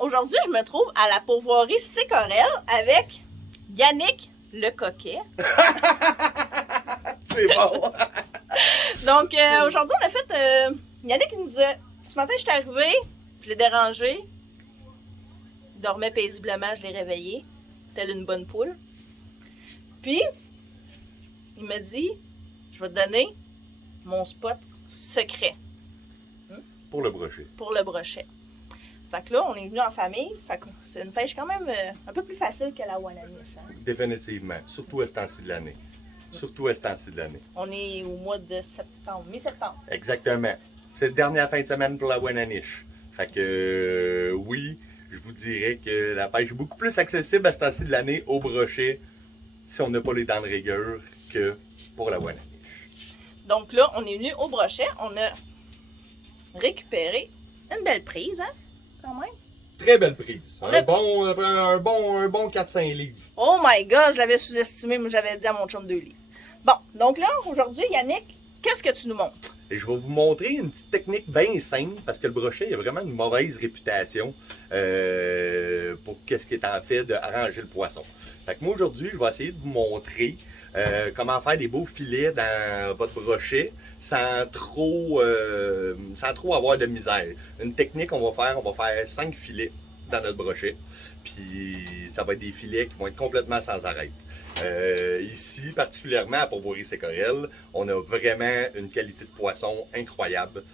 aujourd'hui, je me trouve à la pourvoirie Sécorel avec Yannick le coquet. C'est bon! Donc, aujourd'hui, on a fait... Yannick nous a... Ce matin, je suis arrivée, je l'ai dérangé. Il dormait paisiblement, je l'ai réveillé. Telle une bonne poule. Puis, il m'a dit, je vais te donner mon spot secret. Pour le brochet. Pour le brochet. Fait que là, on est venu en famille. Fait que c'est une pêche quand même un peu plus facile que la Wananiche. Hein? Définitivement. Surtout à ce temps-ci de l'année. Surtout à ce temps-ci de l'année. On est au mois de septembre, mi-septembre. Exactement. C'est la dernière fin de semaine pour la Wananiche. Fait que oui, je vous dirais que la pêche est beaucoup plus accessible à ce temps-ci de l'année au brochet si on n'a pas les dents de rigueur que pour la Wananiche. Donc là, on est venu au brochet. On a récupéré une belle prise, hein, quand même. Très belle prise. On a- Un bon 4-5 livres. Oh my God, je l'avais sous-estimé, mais j'avais dit à mon chum 2 livres. Bon, donc là, aujourd'hui, Yannick, qu'est-ce que tu nous montres? Et je vais vous montrer une petite technique bien simple parce que le brochet a vraiment une mauvaise réputation pour qu'est-ce qui est en fait d'arranger le poisson. Fait que moi aujourd'hui, je vais essayer de vous montrer comment faire des beaux filets dans votre brochet sans trop avoir de misère. Une technique on va faire 5 filets dans notre brochet. Puis ça va être des filets qui vont être complètement sans arrêt. Ici, particulièrement à Pourvoirie Sécorel, on a vraiment une qualité de poisson incroyable.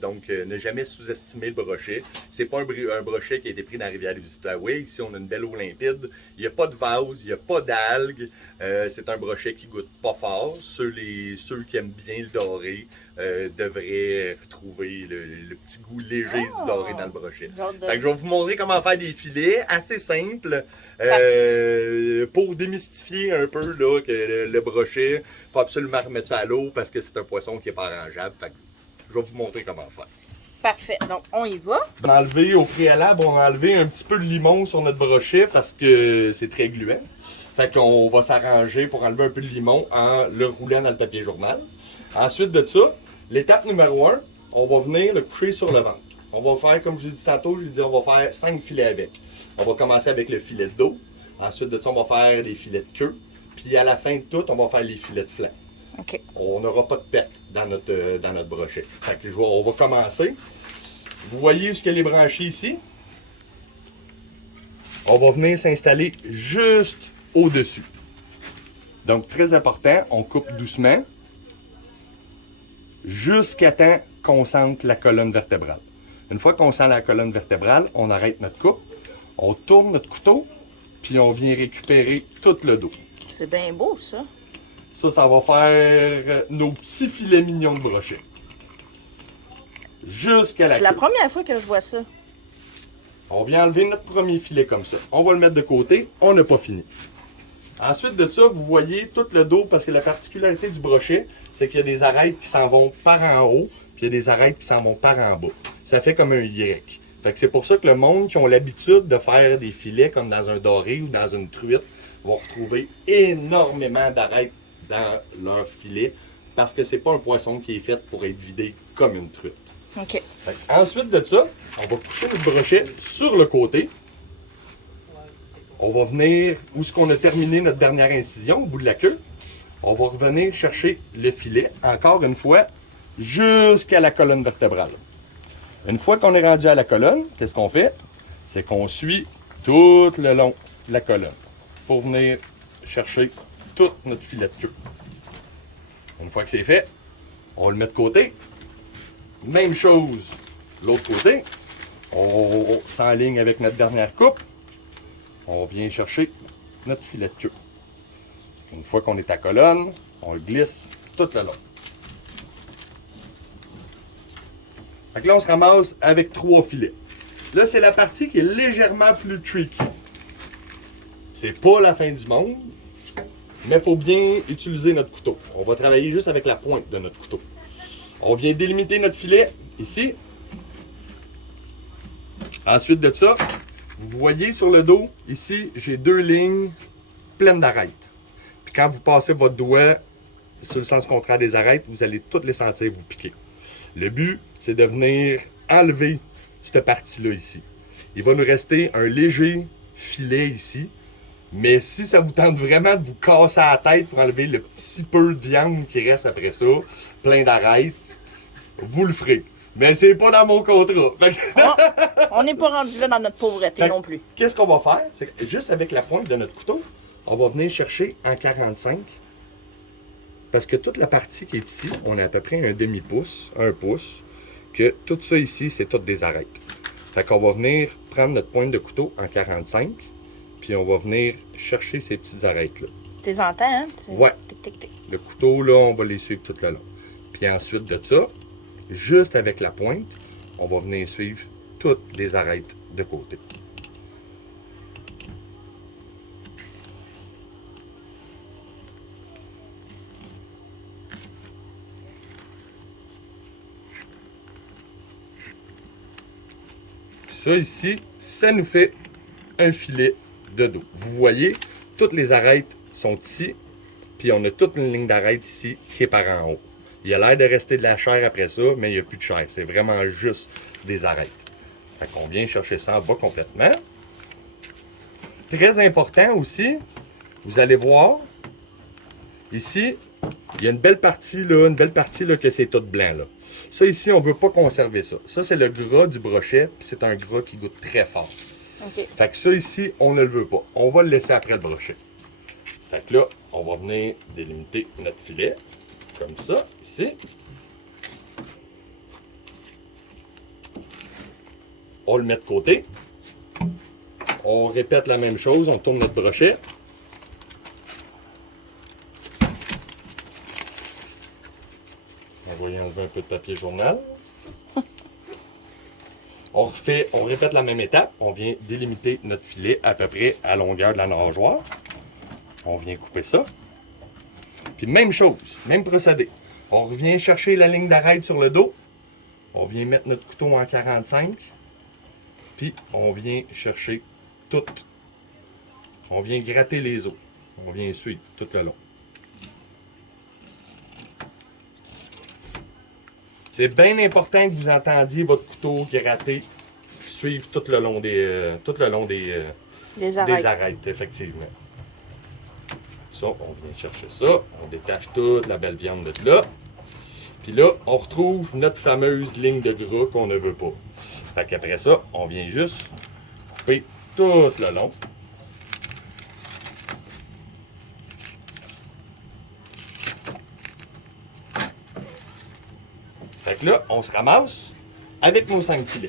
Donc, ne jamais sous-estimer le brochet. C'est pas un brochet qui a été pris dans la rivière des Outaouais. Ici, on a une belle eau limpide. Il n'y a pas de vase, il n'y a pas d'algues. C'est un brochet qui goûte pas fort. Ceux qui aiment bien le doré devraient retrouver le petit goût léger du doré dans le brochet. Fait que je vais vous montrer comment faire des filets assez simples pour démystifier un peu là, que le brochet, il faut absolument remettre ça à l'eau parce que c'est un poisson qui n'est pas arrangeable. Fait que je vais vous montrer comment faire. Parfait, donc on y va. Au préalable, on a enlevé un petit peu de limon sur notre brochet parce que c'est très gluant. Fait qu'on va s'arranger pour enlever un peu de limon en le roulant dans le papier journal. Ensuite de ça, l'étape numéro 1, on va venir le coucher sur le ventre. On va faire, comme je l'ai dit tantôt, on va faire 5 filets avec. On va commencer avec le filet de dos. Ensuite de ça, on va faire des filets de queue. Puis à la fin de tout, on va faire les filets de flanc. OK. On n'aura pas de perte dans notre brochet. Fait que on va commencer. Vous voyez où elle est branchée ici? On va venir s'installer juste au-dessus. Donc, très important, on coupe doucement jusqu'à temps qu'on sente la colonne vertébrale. Une fois qu'on sent la colonne vertébrale, on arrête notre coupe, on tourne notre couteau, puis on vient récupérer tout le dos. C'est bien beau, ça. Ça va faire nos petits filets mignons de brochet. Jusqu'à la C'est la queue. première fois que je vois ça. On vient enlever notre premier filet comme ça. On va le mettre de côté, on n'a pas fini. Ensuite de ça, vous voyez tout le dos, parce que la particularité du brochet, c'est qu'il y a des arêtes qui s'en vont par en haut, puis il y a des arêtes qui s'en vont par en bas. Ça fait comme un Y. Fait que c'est pour ça que le monde qui ont l'habitude de faire des filets comme dans un doré ou dans une truite vont retrouver énormément d'arêtes dans leur filet, parce que c'est pas un poisson qui est fait pour être vidé comme une truite. OK. Ensuite de ça, on va coucher le brochet sur le côté. On va venir où est-ce qu'on a terminé notre dernière incision, au bout de la queue. On va revenir chercher le filet, encore une fois, jusqu'à la colonne vertébrale. Une fois qu'on est rendu à la colonne, qu'est-ce qu'on fait? C'est qu'on suit tout le long de la colonne pour venir chercher tout notre filet de queue. Une fois que c'est fait, on le met de côté. Même chose, l'autre côté, on s'enligne avec notre dernière coupe, on vient chercher notre filet de queue. Une fois qu'on est à colonne, on le glisse tout le long. Fait que là, on se ramasse avec 3 filets. Là, c'est la partie qui est légèrement plus tricky. C'est pas la fin du monde, mais il faut bien utiliser notre couteau. On va travailler juste avec la pointe de notre couteau. On vient délimiter notre filet ici. Ensuite de ça, vous voyez sur le dos, ici, j'ai 2 lignes pleines d'arêtes. Puis quand vous passez votre doigt sur le sens contraire des arêtes, vous allez toutes les sentir vous piquer. Le but, c'est de venir enlever cette partie-là ici. Il va nous rester un léger filet ici. Mais si ça vous tente vraiment de vous casser la tête pour enlever le petit peu de viande qui reste après ça, plein d'arêtes, vous le ferez. Mais c'est pas dans mon contrat. On n'est pas rendu là dans notre pauvreté non plus. Qu'est-ce qu'on va faire? C'est que juste avec la pointe de notre couteau, on va venir chercher en 45. Parce que toute la partie qui est ici, on a à peu près un demi-pouce, 1 pouce, que tout ça ici, c'est toutes des arêtes. Fait qu'on va venir prendre notre pointe de couteau en 45. Puis on va venir chercher ces petites arêtes-là. Tu les entends, hein? Ouais. Tic, tic, tic. Le couteau, là, on va les suivre tout le long. Puis ensuite de ça, juste avec la pointe, on va venir suivre toutes les arêtes de côté. Ça ici, ça nous fait un filet de dos. Vous voyez, toutes les arêtes sont ici, puis on a toute une ligne d'arêtes ici qui est par en haut. Il a l'air de rester de la chair après ça, mais il n'y a plus de chair. C'est vraiment juste des arêtes. Fait qu'on vient chercher ça en bas complètement. Très important aussi, vous allez voir, ici, il y a une belle partie là, que c'est tout blanc là. Ça ici, on ne veut pas conserver ça. Ça, c'est le gras du brochet, puis c'est un gras qui goûte très fort. OK. Fait que ça ici, on ne le veut pas. On va le laisser après le brochet. Fait que là, on va venir délimiter notre filet, comme ça, ici. On le met de côté. On répète la même chose, on tourne notre brochet. On va y enlever un peu de papier journal. On répète la même étape. On vient délimiter notre filet à peu près à longueur de la nageoire. On vient couper ça. Puis même chose, même procédé. On revient chercher la ligne d'arête sur le dos. On vient mettre notre couteau en 45. Puis on vient chercher tout. On vient gratter les os. On vient suivre tout le long. C'est bien important que vous entendiez votre couteau gratter, suivre tout le long des arêtes, effectivement. Ça, on vient chercher ça, on détache toute la belle viande de là. Puis là, on retrouve notre fameuse ligne de gras qu'on ne veut pas. Fait qu'après ça, on vient juste couper tout le long. Fait que là, on se ramasse avec nos 5 filets.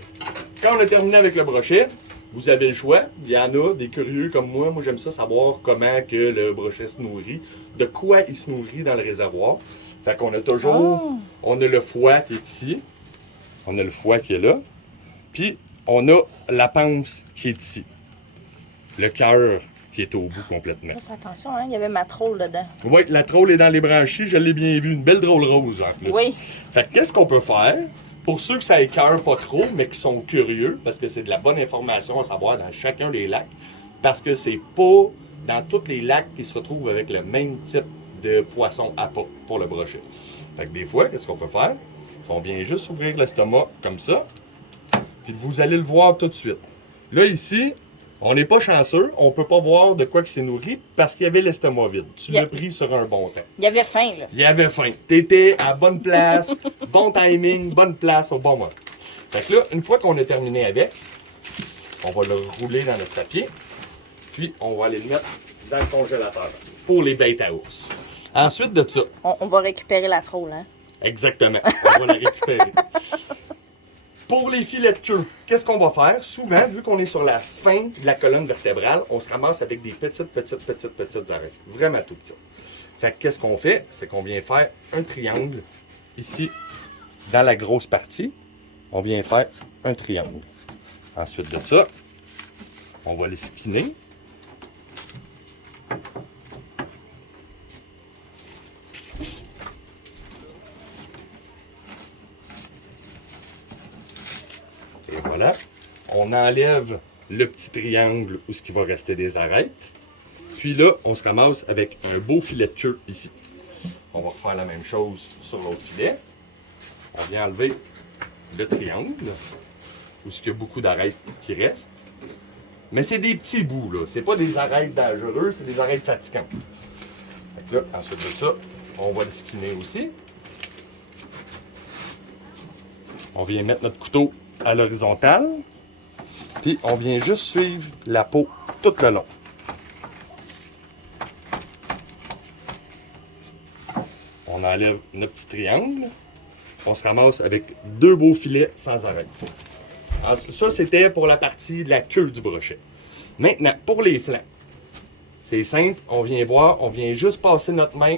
Quand on a terminé avec le brochet, vous avez le choix. Il y en a des curieux comme moi. Moi, j'aime ça savoir comment que le brochet se nourrit, de quoi il se nourrit dans le réservoir. Fait qu'on a toujours, on a le foie qui est ici, on a le foie qui est là, puis on a la panse qui est ici, le cœur qui est au bout complètement. Fais attention, hein, il y avait ma troll dedans. Oui, la troll est dans les branchies, je l'ai bien vu, une belle drôle rose en plus. Oui. Fait que qu'est-ce qu'on peut faire? Pour ceux que ça écœure pas trop, mais qui sont curieux, parce que c'est de la bonne information à savoir dans chacun des lacs, parce que c'est pas dans tous les lacs qui se retrouvent avec le même type de poisson à pas pour le brochet. Fait que des fois, qu'est-ce qu'on peut faire? On vient juste ouvrir l'estomac comme ça, puis vous allez le voir tout de suite. Là, ici, on n'est pas chanceux, on peut pas voir de quoi il s'est nourri parce qu'il y avait l'estomac vide. Tu l'as pris sur un bon temps. Il y avait faim, là. Il y avait faim. T'étais à bonne place, bon timing, bonne place au bon moment. Fait que là, une fois qu'on a terminé avec, on va le rouler dans notre papier, puis on va aller le mettre dans le congélateur pour les bêtes à ours. Ensuite de ça, On va récupérer la troll, hein? exactement, on va la récupérer. Pour les filets de queue, qu'est-ce qu'on va faire? Souvent, vu qu'on est sur la fin de la colonne vertébrale, on se ramasse avec des petites arêtes. Vraiment tout petites. Fait que qu'est-ce qu'on fait? C'est qu'on vient faire un triangle ici, dans la grosse partie. On vient faire un triangle. Ensuite de ça, on va les skinner. Et voilà. On enlève le petit triangle où ce qui va rester des arêtes. Puis là, on se ramasse avec un beau filet de queue ici. On va refaire la même chose sur l'autre filet. On vient enlever le triangle. où il y a beaucoup d'arêtes qui restent. Mais c'est des petits bouts, là. C'est pas des arêtes dangereuses, c'est des arêtes fatigantes. Fait que là, ensuite de ça, on va le skinner aussi. On vient mettre notre couteau à l'horizontale. Puis on vient juste suivre la peau tout le long. On enlève notre petit triangle. On se ramasse avec 2 beaux filets sans arête. Alors, ça, c'était pour la partie de la queue du brochet. Maintenant, pour les flancs, c'est simple. On vient voir, on vient juste passer notre main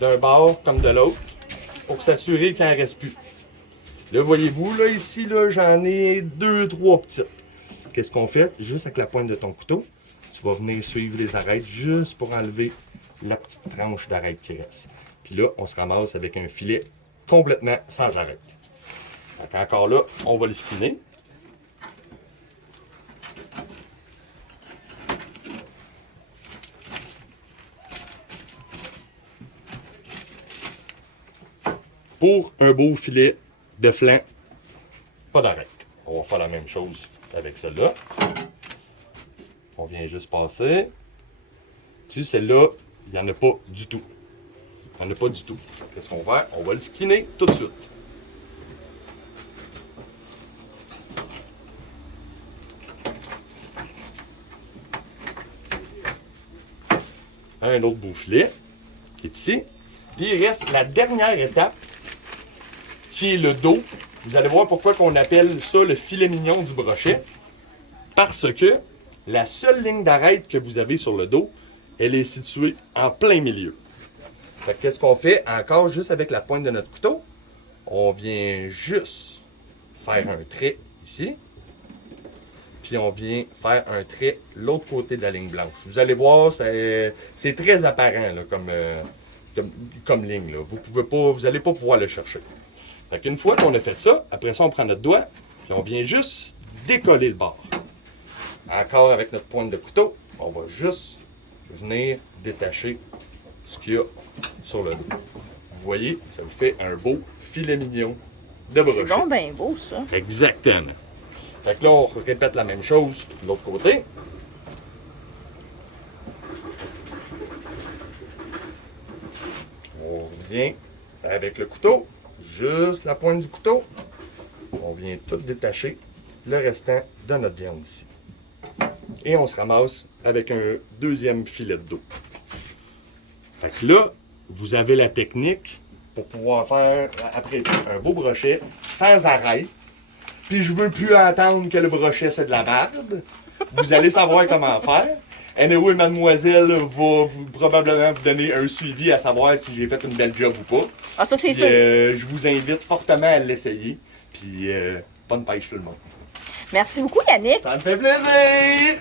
d'un bord comme de l'autre pour s'assurer qu'il n'en reste plus. Là, voyez-vous, là, ici, là, j'en ai 2-3 petites. Qu'est-ce qu'on fait? Juste avec la pointe de ton couteau, tu vas venir suivre les arêtes juste pour enlever la petite tranche d'arête qui reste. Puis là, on se ramasse avec un filet complètement sans arête. Donc encore là, on va le skinner. Pour un beau filet de flanc, pas d'arête. On va faire la même chose avec celle-là. On vient juste passer. Tu sais, celle-là, il n'y en a pas du tout. Il n'y en a pas du tout. Qu'est-ce qu'on va faire? On va le skinner tout de suite. Un autre beau filet qui est ici. Puis il reste la dernière étape qui est le dos. Vous allez voir pourquoi on appelle ça le filet mignon du brochet. Parce que la seule ligne d'arête que vous avez sur le dos, elle est située en plein milieu. Fait que qu'est-ce qu'on fait? Encore juste avec la pointe de notre couteau, on vient juste faire un trait ici. Puis on vient faire un trait l'autre côté de la ligne blanche. Vous allez voir, c'est très apparent là, comme ligne. Là. Vous n'allez pas pouvoir le chercher. Fait qu'une fois qu'on a fait ça, après ça, on prend notre doigt, puis on vient juste décoller le bord. Encore avec notre pointe de couteau, on va juste venir détacher ce qu'il y a sur le dos. Vous voyez, ça vous fait un beau filet mignon de brochet. C'est donc bien beau, ça. Exactement. Fait que là, on répète la même chose de l'autre côté. On revient avec le couteau, juste la pointe du couteau. On vient tout détacher le restant de notre viande ici. Et on se ramasse avec un deuxième filet de dos. Fait que là, vous avez la technique pour pouvoir faire, après tout, un beau brochet sans arrêt. Puis je veux plus entendre que le brochet c'est de la merde. Vous allez savoir comment faire. Anyway, mademoiselle va probablement vous donner un suivi à savoir si j'ai fait une belle job ou pas. Ah, ça, c'est Puis, sûr. je vous invite fortement à l'essayer. Puis bonne pêche tout le monde. Merci beaucoup, Yannick. Ça me fait plaisir!